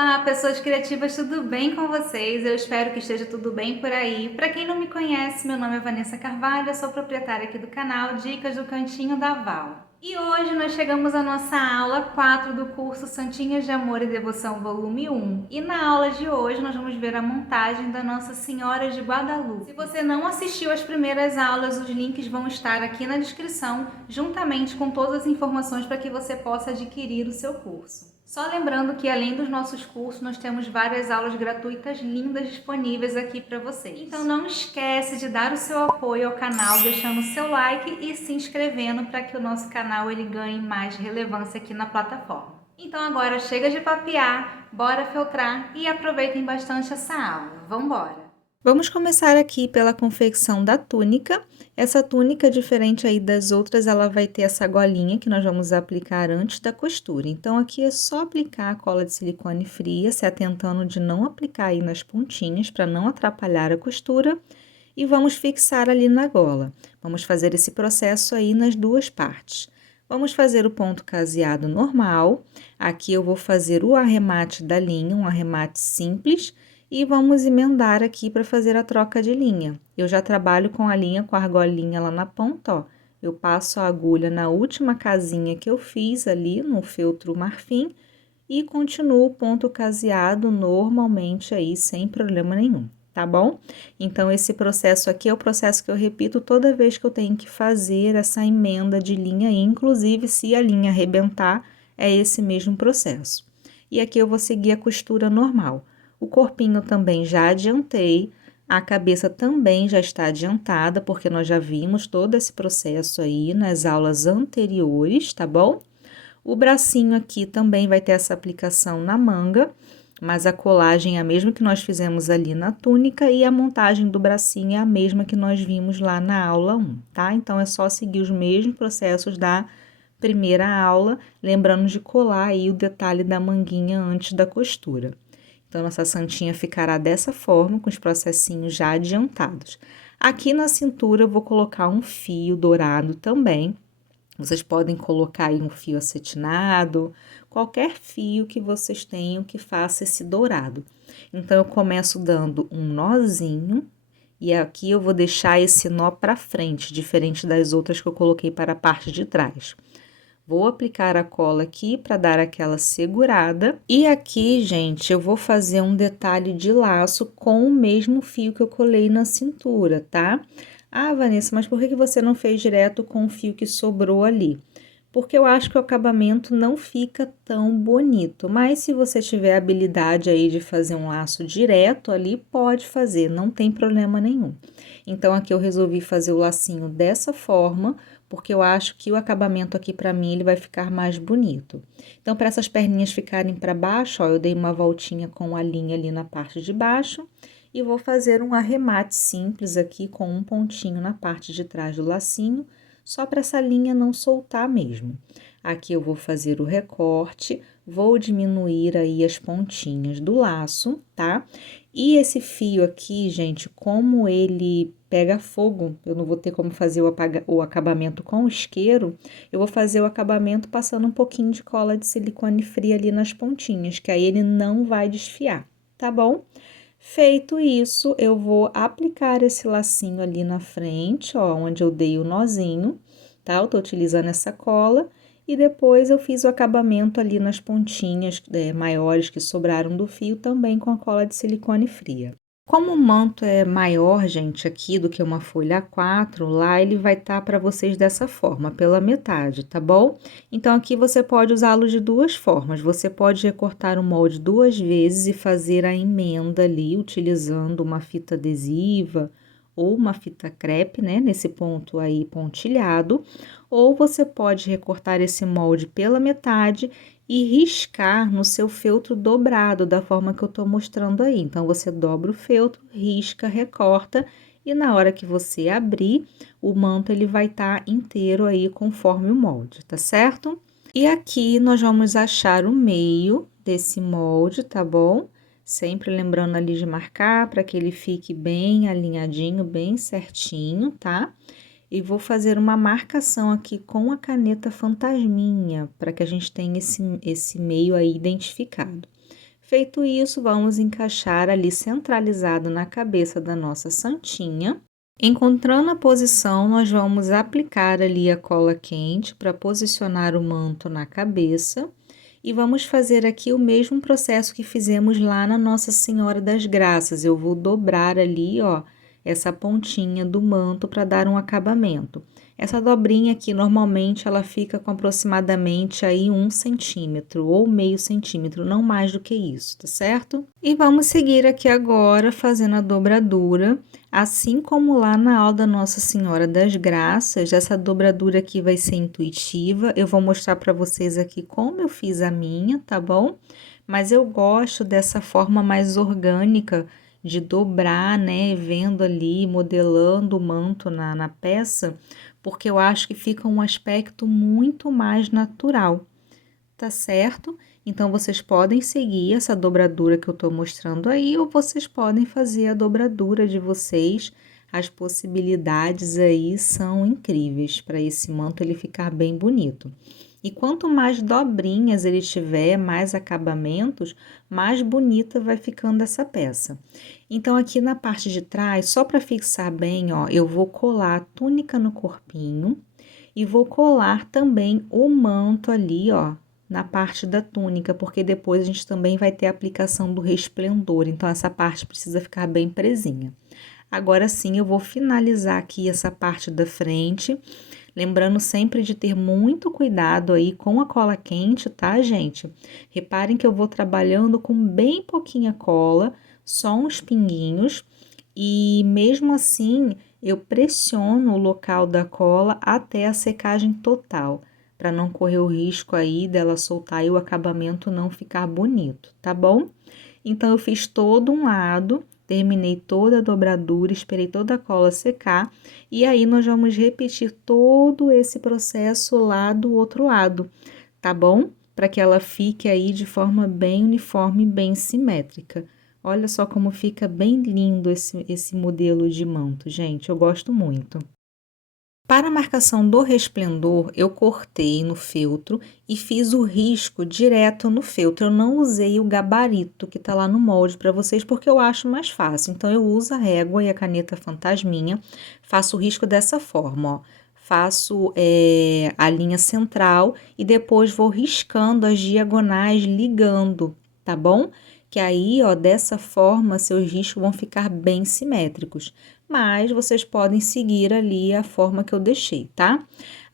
Olá, pessoas criativas, tudo bem com vocês? Eu espero que esteja tudo bem por aí. Para quem não me conhece, meu nome é Vanessa Carvalho, eu sou proprietária aqui do canal Dicas do Cantinho da Val. E hoje nós chegamos à nossa aula 4 do curso Santinhas de Amor e Devoção volume 1. E na aula de hoje nós vamos ver a montagem da Nossa Senhora de Guadalupe. Se você não assistiu às primeiras aulas, os links vão estar aqui na descrição, juntamente com todas as informações para que você possa adquirir o seu curso. Só lembrando que além dos nossos cursos, nós temos várias aulas gratuitas lindas disponíveis aqui para vocês. Então não esquece de dar o seu apoio ao canal, deixando o seu like e se inscrevendo para que o nosso canal ele ganhe mais relevância aqui na plataforma. Então agora chega de papear, bora filtrar e aproveitem bastante essa aula. Vamos embora! Vamos começar aqui pela confecção da túnica. Essa túnica, diferente aí das outras, ela vai ter essa golinha que nós vamos aplicar antes da costura. Então, aqui é só aplicar a cola de silicone fria, se atentando de não aplicar aí nas pontinhas, para não atrapalhar a costura. E vamos fixar ali na gola. Vamos fazer esse processo aí nas duas partes. Vamos fazer o ponto caseado normal. Aqui eu vou fazer o arremate da linha, um arremate simples. E vamos emendar aqui para fazer a troca de linha. Eu já trabalho com a linha, com a argolinha lá na ponta, ó. Eu passo a agulha na última casinha que eu fiz ali no feltro marfim e continuo o ponto caseado normalmente aí, sem problema nenhum, tá bom? Então, esse processo aqui é o processo que eu repito toda vez que eu tenho que fazer essa emenda de linha, inclusive se a linha arrebentar, é esse mesmo processo. E aqui eu vou seguir a costura normal. O corpinho também já adiantei, a cabeça também já está adiantada, porque nós já vimos todo esse processo aí nas aulas anteriores, tá bom? O bracinho aqui também vai ter essa aplicação na manga, mas a colagem é a mesma que nós fizemos ali na túnica e a montagem do bracinho é a mesma que nós vimos lá na aula 1, tá? Então, é só seguir os mesmos processos da primeira aula, lembrando de colar aí o detalhe da manguinha antes da costura. Então, nossa santinha ficará dessa forma, com os processinhos já adiantados. Aqui na cintura, eu vou colocar um fio dourado também. Vocês podem colocar aí um fio acetinado, qualquer fio que vocês tenham que faça esse dourado. Então, eu começo dando um nozinho, e aqui eu vou deixar esse nó para frente, diferente das outras que eu coloquei para a parte de trás. Vou aplicar a cola aqui para dar aquela segurada. E aqui, gente, eu vou fazer um detalhe de laço com o mesmo fio que eu colei na cintura, tá? Ah, Vanessa, mas por que você não fez direto com o fio que sobrou ali? Porque eu acho que o acabamento não fica tão bonito. Mas se você tiver a habilidade aí de fazer um laço direto ali, pode fazer, não tem problema nenhum. Então, aqui eu resolvi fazer o lacinho dessa forma, porque eu acho que o acabamento aqui para mim ele vai ficar mais bonito. Então, para essas perninhas ficarem para baixo, ó, eu dei uma voltinha com a linha ali na parte de baixo e vou fazer um arremate simples aqui com um pontinho na parte de trás do lacinho, só para essa linha não soltar mesmo. Aqui eu vou fazer o recorte, vou diminuir aí as pontinhas do laço, tá? E esse fio aqui, gente, como ele pega fogo, eu não vou ter como fazer o acabamento com o isqueiro, eu vou fazer o acabamento passando um pouquinho de cola de silicone fria ali nas pontinhas, que aí ele não vai desfiar, tá bom? Feito isso, eu vou aplicar esse lacinho ali na frente, ó, onde eu dei o nozinho, tá? Eu tô utilizando essa cola. E depois eu fiz o acabamento ali nas pontinhas maiores que sobraram do fio, também com a cola de silicone fria. Como o manto é maior, gente, aqui do que uma folha A4, lá ele vai estar para vocês dessa forma, pela metade, tá bom? Então, aqui você pode usá-lo de duas formas. Você pode recortar o molde duas vezes e fazer a emenda ali, utilizando uma fita adesiva ou uma fita crepe, né, nesse ponto aí pontilhado, ou você pode recortar esse molde pela metade e riscar no seu feltro dobrado, da forma que eu tô mostrando aí. Então, você dobra o feltro, risca, recorta, e na hora que você abrir, o manto ele vai estar inteiro aí conforme o molde, tá certo? E aqui nós vamos achar o meio desse molde, tá bom? Sempre lembrando ali de marcar para que ele fique bem alinhadinho, bem certinho, tá? E vou fazer uma marcação aqui com a caneta fantasminha, para que a gente tenha esse meio aí identificado. Feito isso, vamos encaixar ali centralizado na cabeça da nossa santinha. Encontrando a posição, nós vamos aplicar ali a cola quente para posicionar o manto na cabeça. E vamos fazer aqui o mesmo processo que fizemos lá na Nossa Senhora das Graças. Eu vou dobrar ali, ó, essa pontinha do manto para dar um acabamento. Essa dobrinha aqui, normalmente, ela fica com aproximadamente aí 1 centímetro ou meio centímetro, não mais do que isso, tá certo? E vamos seguir aqui agora fazendo a dobradura, assim como lá na aula da Nossa Senhora das Graças. Essa dobradura aqui vai ser intuitiva, eu vou mostrar para vocês aqui como eu fiz a minha, tá bom? Mas eu gosto dessa forma mais orgânica de dobrar, né, vendo ali, modelando o manto na peça, porque eu acho que fica um aspecto muito mais natural, tá certo? Então, vocês podem seguir essa dobradura que eu tô mostrando aí, ou vocês podem fazer a dobradura de vocês. As possibilidades aí são incríveis para esse manto ele ficar bem bonito. E quanto mais dobrinhas ele tiver, mais acabamentos, mais bonita vai ficando essa peça. Então, aqui na parte de trás, só para fixar bem, ó, eu vou colar a túnica no corpinho e vou colar também o manto ali, ó, na parte da túnica, porque depois a gente também vai ter a aplicação do resplendor, então essa parte precisa ficar bem presinha. Agora sim, eu vou finalizar aqui essa parte da frente. Lembrando sempre de ter muito cuidado aí com a cola quente, tá, gente? Reparem que eu vou trabalhando com bem pouquinha cola, só uns pinguinhos, e mesmo assim eu pressiono o local da cola até a secagem total, para não correr o risco aí dela soltar e o acabamento não ficar bonito, tá bom? Então, eu fiz todo um lado, terminei toda a dobradura, esperei toda a cola secar, e aí nós vamos repetir todo esse processo lá do outro lado, tá bom? Para que ela fique aí de forma bem uniforme, bem simétrica. Olha só como fica bem lindo esse modelo de manto, gente, eu gosto muito. Para a marcação do resplendor, eu cortei no feltro e fiz o risco direto no feltro. Eu não usei o gabarito que tá lá no molde para vocês, porque eu acho mais fácil. Então, eu uso a régua e a caneta fantasminha, faço o risco dessa forma, ó. Faço a linha central e depois vou riscando as diagonais, ligando, tá bom? Que aí, ó, dessa forma, seus riscos vão ficar bem simétricos. Mas vocês podem seguir ali a forma que eu deixei, tá?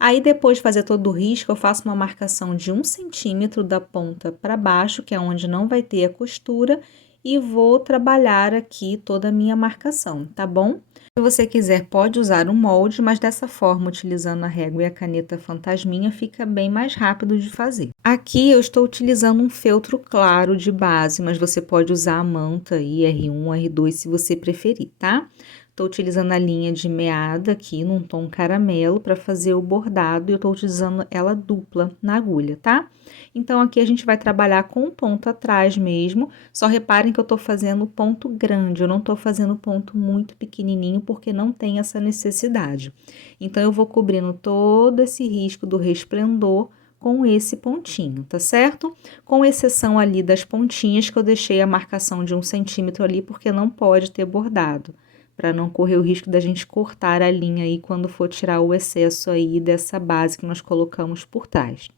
Aí, depois de fazer todo o risco, eu faço uma marcação de 1 centímetro da ponta para baixo, que é onde não vai ter a costura, e vou trabalhar aqui toda a minha marcação, tá bom? Se você quiser, pode usar um molde, mas dessa forma, utilizando a régua e a caneta fantasminha, fica bem mais rápido de fazer. Aqui eu estou utilizando um feltro claro de base, mas você pode usar a manta aí, R1, R2, se você preferir, tá? Tô utilizando a linha de meada aqui num tom caramelo para fazer o bordado e eu tô utilizando ela dupla na agulha, tá? Então, aqui a gente vai trabalhar com o ponto atrás mesmo, só reparem que eu tô fazendo ponto grande, eu não tô fazendo ponto muito pequenininho porque não tem essa necessidade. Então, eu vou cobrindo todo esse risco do resplendor com esse pontinho, tá certo? Com exceção ali das pontinhas que eu deixei a marcação de 1 centímetro ali porque não pode ter bordado, para não correr o risco da gente cortar a linha aí quando for tirar o excesso aí dessa base que nós colocamos por trás.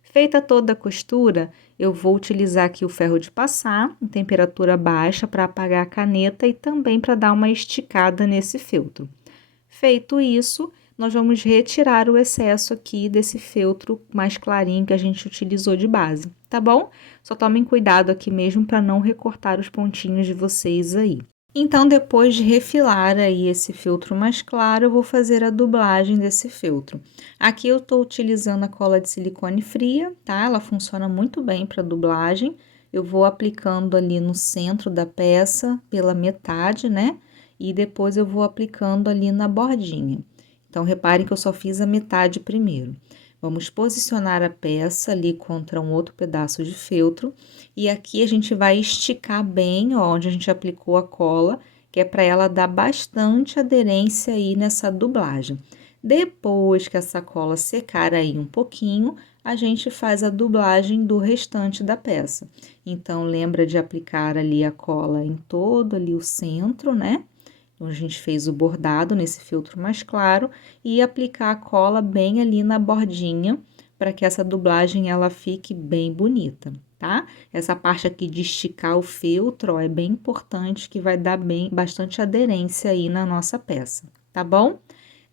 Feita toda a costura, eu vou utilizar aqui o ferro de passar em temperatura baixa para apagar a caneta e também para dar uma esticada nesse feltro. Feito isso, nós vamos retirar o excesso aqui desse feltro mais clarinho que a gente utilizou de base, tá bom? Só tomem cuidado aqui mesmo para não recortar os pontinhos de vocês aí. Então, depois de refilar aí esse feltro mais claro, eu vou fazer a dublagem desse feltro. Aqui eu tô utilizando a cola de silicone fria, tá? Ela funciona muito bem para dublagem. Eu vou aplicando ali no centro da peça, pela metade, né? E depois eu vou aplicando ali na bordinha. Então, reparem que eu só fiz a metade primeiro. Vamos posicionar a peça ali contra um outro pedaço de feltro. E aqui a gente vai esticar bem, ó, onde a gente aplicou a cola, que é para ela dar bastante aderência aí nessa dublagem. Depois que essa cola secar aí um pouquinho, a gente faz a dublagem do restante da peça. Então, lembra de aplicar ali a cola em todo ali o centro, né? Então, a gente fez o bordado nesse feltro mais claro e aplicar a cola bem ali na bordinha, para que essa dublagem ela fique bem bonita, tá? Essa parte aqui de esticar o feltro, ó, é bem importante, que vai dar bastante aderência aí na nossa peça, tá bom?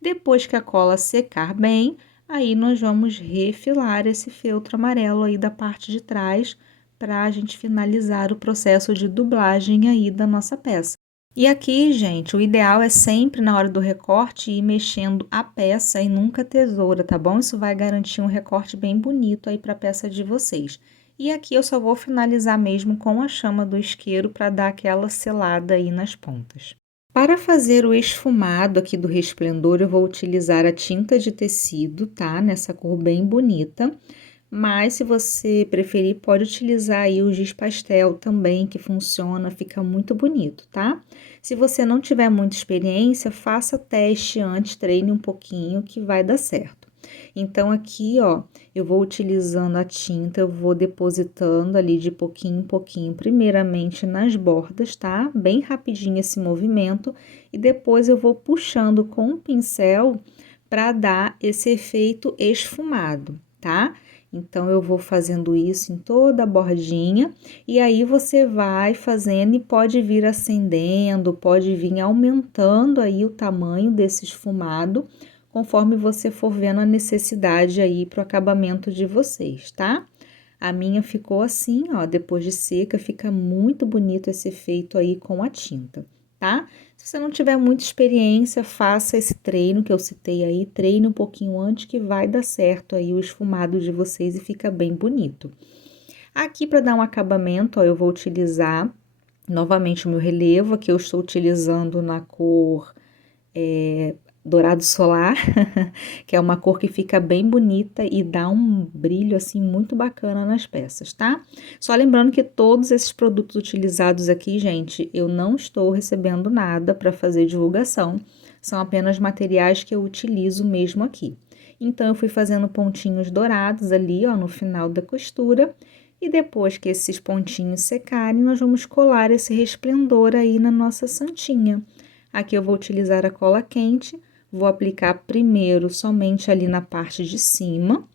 Depois que a cola secar bem, aí nós vamos refilar esse feltro amarelo aí da parte de trás, para a gente finalizar o processo de dublagem aí da nossa peça. E aqui, gente, o ideal é sempre na hora do recorte ir mexendo a peça e nunca a tesoura, tá bom? Isso vai garantir um recorte bem bonito aí para a peça de vocês. E aqui eu só vou finalizar mesmo com a chama do isqueiro para dar aquela selada aí nas pontas. Para fazer o esfumado aqui do resplendor, eu vou utilizar a tinta de tecido, tá? Nessa cor bem bonita. Mas se você preferir, pode utilizar aí o giz pastel também, que funciona, fica muito bonito, tá? Se você não tiver muita experiência, faça teste antes, treine um pouquinho que vai dar certo. Então, aqui, ó, eu vou utilizando a tinta, eu vou depositando ali de pouquinho em pouquinho, primeiramente nas bordas, tá? Bem rapidinho esse movimento, e depois eu vou puxando com o pincel para dar esse efeito esfumado, tá? Então, eu vou fazendo isso em toda a bordinha, e aí você vai fazendo e pode vir acendendo, pode vir aumentando aí o tamanho desse esfumado, conforme você for vendo a necessidade aí para o acabamento de vocês, tá? A minha ficou assim, ó, depois de seca, fica muito bonito esse efeito aí com a tinta, tá? Se você não tiver muita experiência, faça esse treino que eu citei aí, treine um pouquinho antes que vai dar certo aí o esfumado de vocês e fica bem bonito. Aqui, para dar um acabamento, ó, eu vou utilizar novamente o meu relevo, aqui eu estou utilizando na cor dourado solar, que é uma cor que fica bem bonita e dá um brilho assim muito bacana nas peças, tá? Só lembrando que todos esses produtos utilizados aqui, gente, eu não estou recebendo nada para fazer divulgação, são apenas materiais que eu utilizo mesmo aqui. Então, eu fui fazendo pontinhos dourados ali, ó, no final da costura, e depois que esses pontinhos secarem, nós vamos colar esse resplendor aí na nossa santinha. Aqui eu vou utilizar a cola quente. Vou aplicar primeiro somente ali na parte de cima.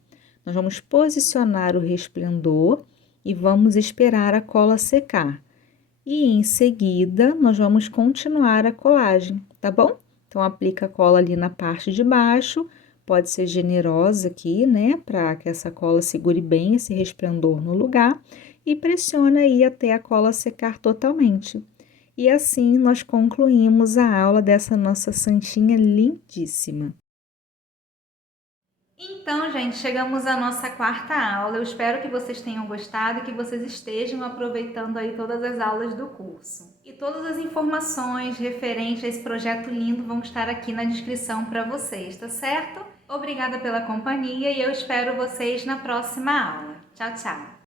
Nós vamos posicionar o resplendor e vamos esperar a cola secar. E em seguida, nós vamos continuar a colagem, tá bom? Então, aplica a cola ali na parte de baixo, pode ser generosa aqui, né? Para que essa cola segure bem esse resplendor no lugar e pressiona aí até a cola secar totalmente. E assim nós concluímos a aula dessa nossa santinha lindíssima. Então, gente, chegamos à nossa quarta aula. Eu espero que vocês tenham gostado e que vocês estejam aproveitando aí todas as aulas do curso. E todas as informações referentes a esse projeto lindo vão estar aqui na descrição para vocês, tá certo? Obrigada pela companhia e eu espero vocês na próxima aula. Tchau, tchau!